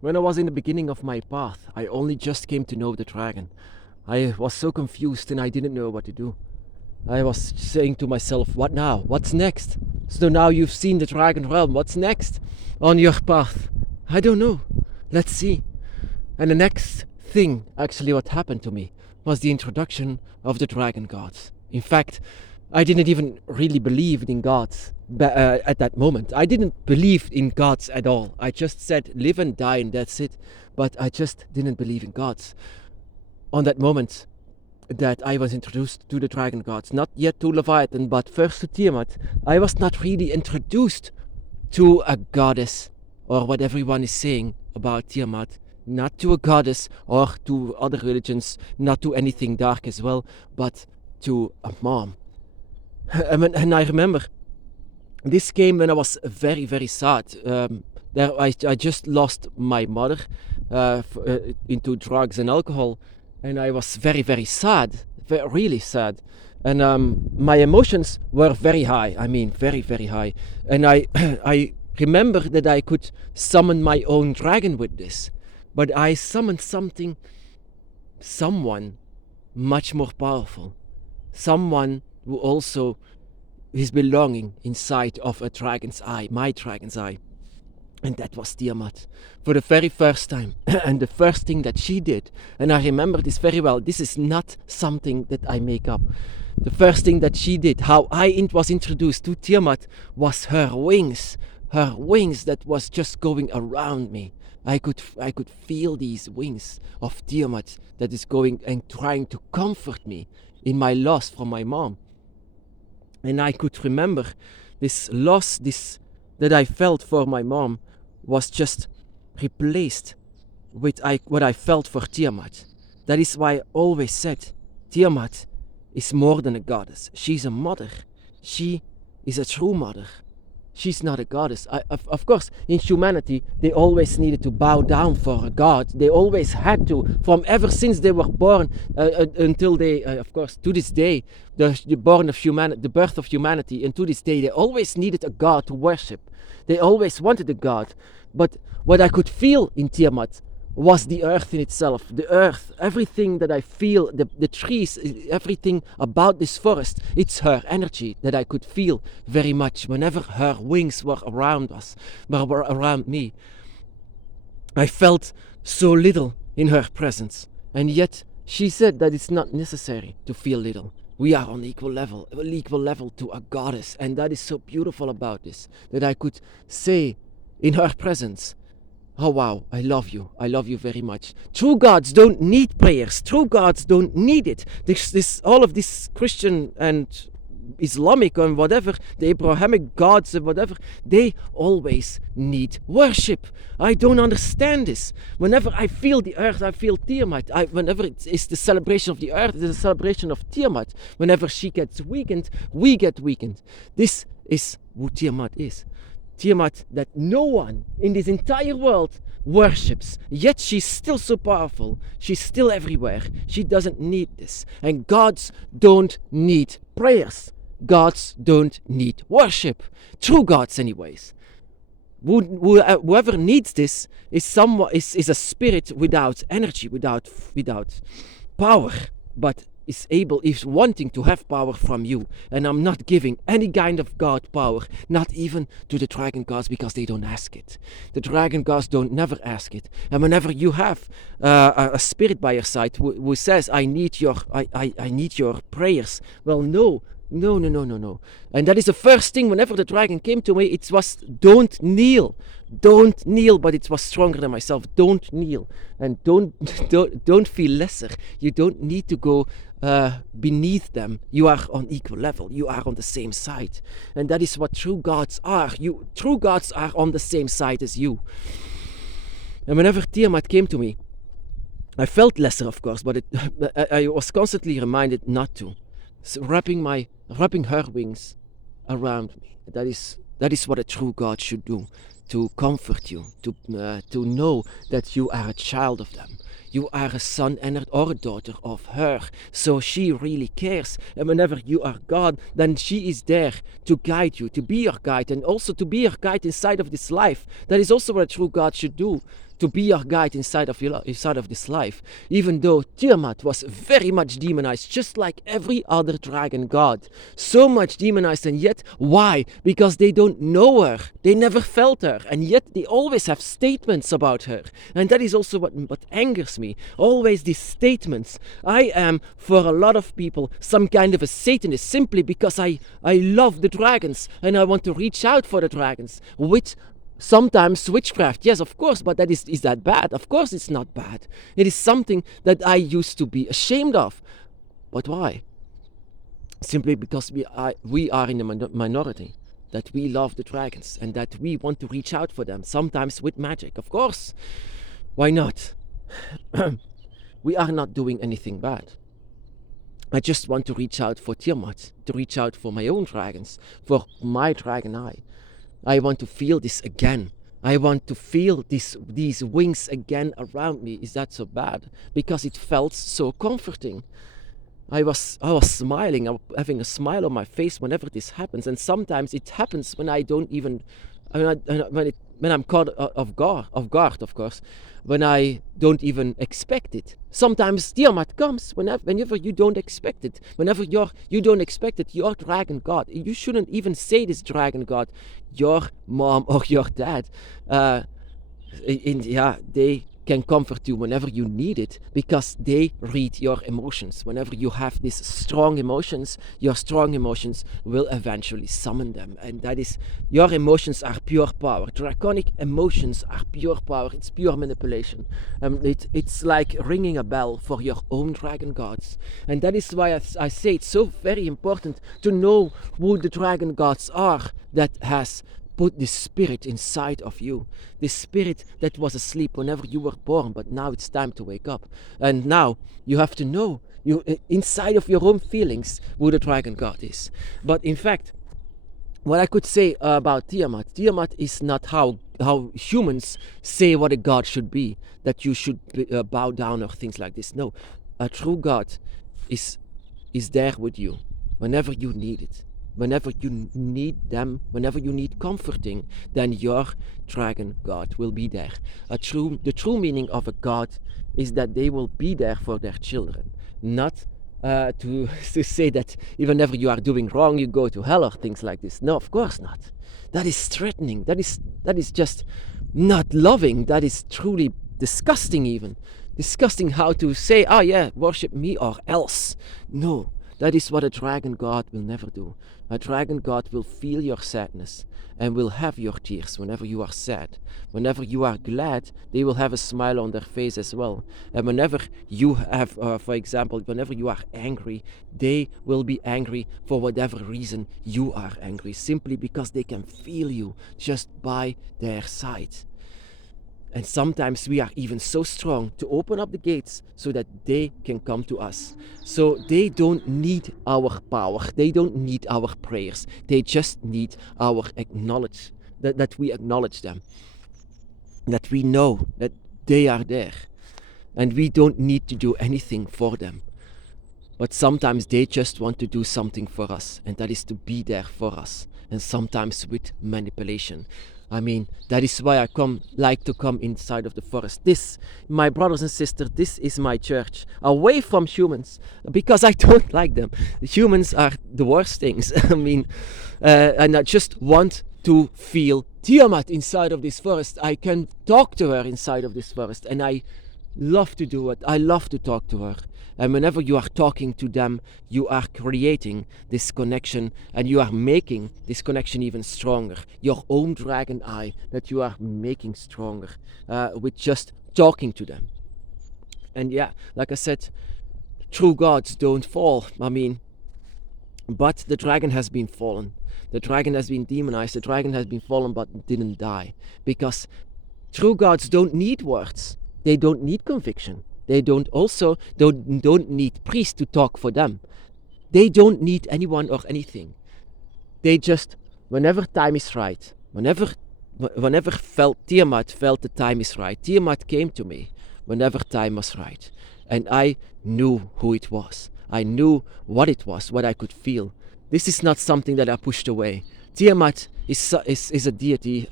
When I was in the beginning of my path, I only just came to know the dragon. I was so confused and I didn't know what to do. I was saying to myself, what now? What's next? So now you've seen the dragon realm, what's next on your path? I don't know. Let's see. And the next thing, actually what happened to me, was the introduction of the dragon gods. In fact, I didn't even really believe in gods at that moment. I didn't believe in gods at all. I just said live and die and that's it. But I just didn't believe in gods. On that moment that I was introduced to the dragon gods, not yet to Leviathan, but first to Tiamat, I was not really introduced to a goddess, or what everyone is saying about Tiamat, not to a goddess or to other religions, not to anything dark as well, but to a mom. And I remember this came when I was very, very sad. I just lost my mother into drugs and alcohol, and I was very, very sad, really sad. And my emotions were very high. I mean, very, very high. And I, I remember that I could summon my own dragon with this, but I summoned someone much more powerful, someone who also is belonging inside of a dragon's eye, my dragon's eye. And that was Tiamat for the very first time. And the first thing that she did, and I remember this very well, this is not something that I make up. The first thing that she did, how I was introduced to Tiamat, was her wings that was just going around me. I could feel these wings of Tiamat that is going and trying to comfort me in my loss from my mom. And I could remember this loss, that I felt for my mom was just replaced with what I felt for Tiamat. That is why I always said Tiamat is more than a goddess. She's a mother. She is a true mother. She's not a goddess. Of course, in humanity, they always needed to bow down for a god. They always had to, from ever since they were born until they, of course, to this day, the birth of humanity, and to this day, they always needed a god to worship. They always wanted a god. But what I could feel in Tiamat was the earth in itself. The earth, everything that I feel, the trees, everything about this forest, it's her energy that I could feel very much whenever her wings were around us, were around me. I felt so little in her presence, and yet she said that it's not necessary to feel little. We are on equal level to a goddess, and that is so beautiful about this, that I could say in her presence, oh wow, I love you very much. True gods don't need prayers, true gods don't need it. All of this Christian and Islamic and whatever, the Abrahamic gods and whatever, they always need worship. I don't understand this. Whenever I feel the earth, I feel Tiamat. Whenever it's the celebration of the earth, it's the celebration of Tiamat. Whenever she gets weakened, we get weakened. This is who Tiamat is. Tiamat that no one in this entire world worships, yet she's still so powerful. She's still everywhere. She doesn't need this. And gods don't need prayers. Gods don't need worship. True gods, anyways. Whoever needs this is a spirit without energy, without power, but is wanting to have power from you. And I'm not giving any kind of god power, not even to the dragon gods, because they don't ask it. The dragon gods don't never ask it. And whenever you have a spirit by your side who says, I need your prayers, well, no. And that is the first thing. Whenever the dragon came to me, it was don't kneel, but it was stronger than myself. Don't kneel, and don't feel lesser. You don't need to go beneath them. You are on equal level. You are on the same side, and that is what true gods are. True gods are on the same side as you. And whenever Tiamat came to me, I felt lesser, of course, but I was constantly reminded not to. So wrapping her wings around me. That is what a true God should do, to comfort you, to know that you are a child of them. You are a son or a daughter of her, so she really cares. And whenever you are God, then she is there to guide you, to be your guide, and also to be your guide inside of this life. That is also what a true God should do, to be your guide inside of this life. Even though Tiamat was very much demonized, just like every other dragon god, so much demonized, and yet why? Because they don't know her, they never felt her, and yet they always have statements about her, and that is also what angers me. Always these statements. I am, for a lot of people, some kind of a Satanist simply because I love the dragons and I want to reach out for the dragons with sometimes witchcraft. Yes, of course, but is that bad? Of course it's not bad. It is something that I used to be ashamed of. But why? Simply because we are in the minority, that we love the dragons and that we want to reach out for them, sometimes with magic. Of course, why not? We are not doing anything bad. I just want to reach out for Tiamat, to reach out for my own dragons, for my dragon eye. I want to feel this again. I want to feel these wings again around me. Is that so bad? Because it felt so comforting. I was smiling, having a smile on my face whenever this happens. And sometimes it happens when I don't even, when I'm caught off guard, of course, when I don't even expect it. Sometimes Tiamat comes whenever you don't expect it. Whenever you don't expect it, your dragon god. You shouldn't even say this dragon god, your mom or your dad. They can comfort you whenever you need it, because they read your emotions. Whenever you have these strong emotions, your strong emotions will eventually summon them. And that is, your emotions are pure power. Draconic emotions are pure power. It's pure manipulation. It's like ringing a bell for your own dragon gods. And that is why I say it's so very important to know who the dragon gods are that has put this spirit inside of you, this spirit that was asleep whenever you were born, but now it's time to wake up. And now you have to know inside of your own feelings who the dragon god is. But in fact, what I could say about Tiamat is not how humans say what a god should be, that you should bow down or things like this. No, a true god is there with you whenever you need it. Whenever you need them, whenever you need comforting, then your dragon god will be there. The true meaning of a god is that they will be there for their children, not to say that even whenever you are doing wrong, you go to hell or things like this. No, of course not. That is threatening. That is just not loving. That is truly disgusting even. Disgusting how to say, oh yeah, worship me or else. No. That is what a dragon god will never do. A dragon god will feel your sadness and will have your tears whenever you are sad. Whenever you are glad, they will have a smile on their face as well. And whenever you have, for example, whenever you are angry, they will be angry for whatever reason you are angry, simply because they can feel you just by their side. And sometimes we are even so strong to open up the gates so that they can come to us. So they don't need our power. They don't need our prayers. They just need our acknowledge, that we acknowledge them. That we know that they are there. And we don't need to do anything for them. But sometimes they just want to do something for us. And that is to be there for us. And sometimes with manipulation. I mean, that is why I like to come inside of the forest. This, my brothers and sisters, this is my church. Away from humans, because I don't like them. Humans are the worst things. I mean, and I just want to feel Tiamat inside of this forest. I can talk to her inside of this forest, and I love to do it. I love to talk to her. And whenever you are talking to them, you are creating this connection, and you are making this connection even stronger. Your own dragon eye that you are making stronger with just talking to them. And yeah, like I said, true gods don't fall. I mean, but the dragon has been fallen. The dragon has been demonized. The dragon has been fallen but didn't die. Because true gods don't need words. They don't need conviction. They don't need priests to talk for them. They don't need anyone or anything. They just, whenever time is right, whenever Tiamat felt the time is right, Tiamat came to me whenever time was right. And I knew who it was. I knew what it was, what I could feel. This is not something that I pushed away. Tiamat is a deity,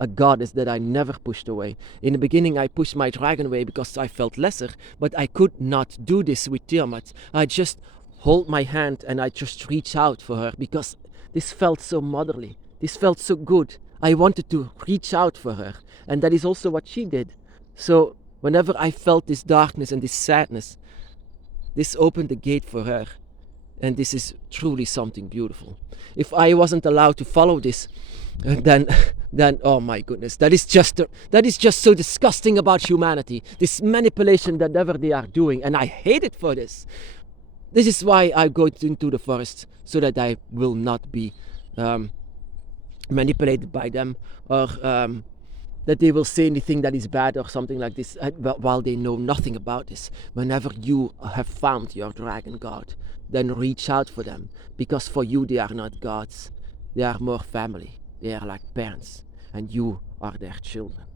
a goddess that I never pushed away. In the beginning, I pushed my dragon away because I felt lesser, but I could not do this with Tiamat. I just hold my hand and I just reach out for her because this felt so motherly. This felt so good. I wanted to reach out for her, and that is also what she did. So whenever I felt this darkness and this sadness, this opened the gate for her. And this is truly something beautiful. If I wasn't allowed to follow this, then oh my goodness, that is just so disgusting about humanity. This manipulation that ever they are doing, and I hate it for this. This is why I go into the forest, so that I will not be manipulated by them, or that they will say anything that is bad or something like this, while they know nothing about this. Whenever you have found your dragon god, then reach out for them, because for you they are not gods. They are more family. They are like parents, and you are their children.